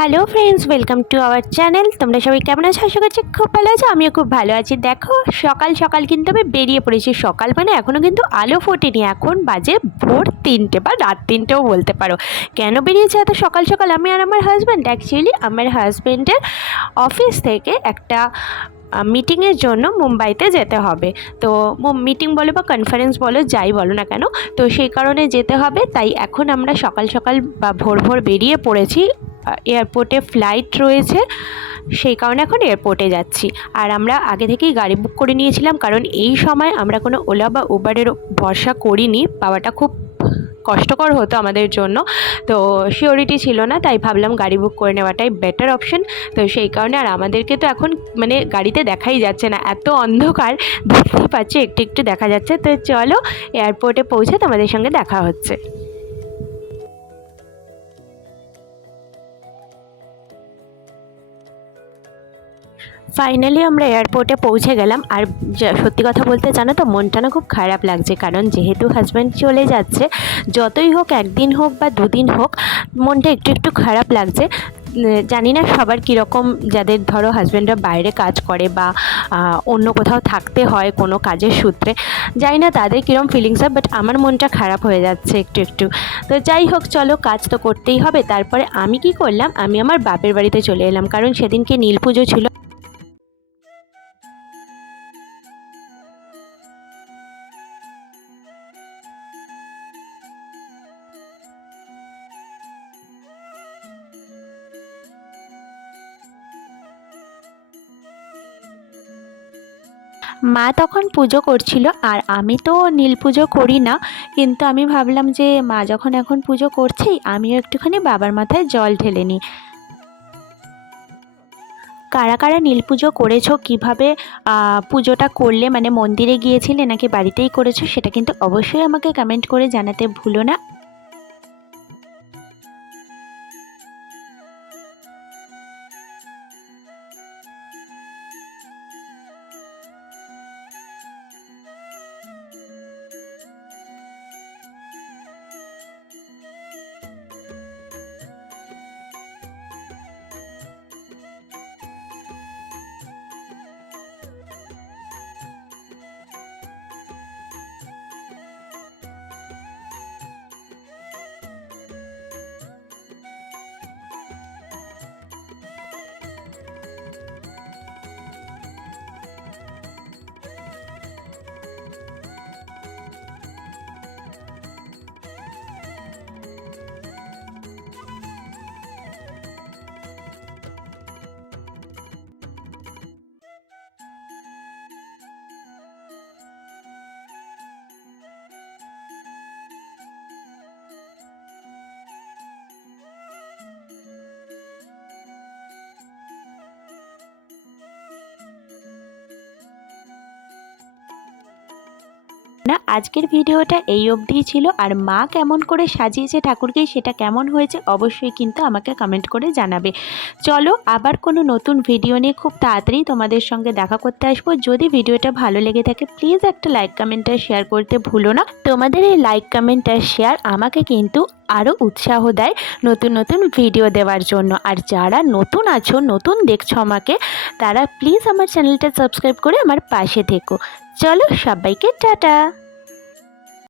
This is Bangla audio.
Hello friends welcome to our channel তোমরা সবাই কেমন আছো? আশা করছি খুব ভালো আছো। আমিও খুব ভালো আছি। দেখো, সকাল সকাল কিন্তু আমি বেরিয়ে পড়েছি। সকাল মানে এখনও কিন্তু আলো ফোটেনি। এখন বাজে ভোর তিনটে বা রাত তিনটেও বলতে পারো। কেন বেরিয়েছে এত সকাল সকাল? আমি আর আমার হাজব্যান্ড অ্যাকচুয়ালি আমার হাজব্যান্ডের অফিস থেকে একটা মিটিংয়ের জন্য মুম্বাইতে যেতে হবে। তো মিটিং বলো বা কনফারেন্স বলো, যাই বলো না কেন, তো সেই কারণে যেতে হবে। তাই এখন আমরা সকাল সকাল বা ভোর ভোর বেরিয়ে পড়েছি। এয়ারপোর্টে ফ্লাইট রয়েছে। সেই কারণে এখন এয়ারপোর্টে যাচ্ছি। আর আমরা আগে থেকেই গাড়ি বুক করে নিয়েছিলাম, কারণ এই সময় আমরা কোনো ওলা বা উবারের ভরসা করিনি। পাওয়াটা খুব কষ্টকর হতো আমাদের জন্য। তো শিওরিটি ছিল না, তাই ভাবলাম গাড়ি বুক করে নেওয়াটাই বেটার অপশন তো সেই কারণে আর আমাদেরকে তো এখন মানে গাড়িতে দেখাই যাচ্ছে না। এত অন্ধকার, দেখতেই পাচ্ছি, একটু একটু দেখা যাচ্ছে। তো চলো এয়ারপোর্টে পৌঁছে তোমাদের সঙ্গে দেখা হচ্ছে। ফাইনালি আমরা এয়ারপোর্টে পৌঁছে গেলাম। আর সত্যি কথা বলতে জানো তো, মনটা না খুব খারাপ লাগছে। কারণ যেহেতু হাজব্যান্ড চলে যাচ্ছে, যতই হোক একদিন হোক বা দুদিন হোক, মনটা একটু একটু খারাপ লাগছে। জানি না সবার কীরকম যাদের ধরো হাজব্যান্ডরা বাইরে কাজ করে বা অন্য কোথাও থাকতে হয় কোনো কাজের সূত্রে, জানি না তাদের কীরকম ফিলিংস হয় বাট আমার মনটা খারাপ হয়ে যাচ্ছে একটু একটু। তো যাই হোক, চলো কাজ তো করতেই হবে। তারপরে আমি কি করলাম? আমি আমার বাপের বাড়িতে চলে এলাম। কারণ সেদিনকে নীল পুজো ছিল। মা তখন পুজো করছিল আর আমি তো নীল পুজো করি না, কিন্তু আমি ভাবলাম যে মা যখন এখন পুজো করছেই আমিও একটুখানি বাবার মাথায় জল ঢেলে নিই। কারা কারা নীল পুজো করেছ? কীভাবে পুজোটা করলে? মানে মন্দিরে গিয়েছিলে নাকি বাড়িতেই করেছ? সেটা কিন্তু অবশ্যই আমাকে কমেন্ট করে জানাতে ভুলো না। না, আজকের ভিডিওটা এই অবধিই ছিল। আর মা কেমন করে সাজিয়েছে ঠাকুরকে, সেটা কেমন হয়েছে অবশ্যই কিন্তু আমাকে কমেন্ট করে জানাবে। চলো, আবার কোনো নতুন ভিডিও নিয়ে খুব তাড়াতাড়ি তোমাদের সঙ্গে দেখা করতে আসব। যদি ভিডিওটা ভালো লেগে থাকে প্লিজ একটা লাইক কমেন্ট আর শেয়ার করতে ভুলো না। তোমাদের এই লাইক কমেন্ট আর শেয়ার আমাকে কিন্তু আরও উৎসাহ দেয় নতুন নতুন ভিডিও দেওয়ার জন্য। আর যারা নতুন আছো, নতুন দেখছ আমাকে, তারা প্লিজ আমার চ্যানেলটা সাবস্ক্রাইব করে আমার পাশে থেকো। চলো সবাইকে টাটা।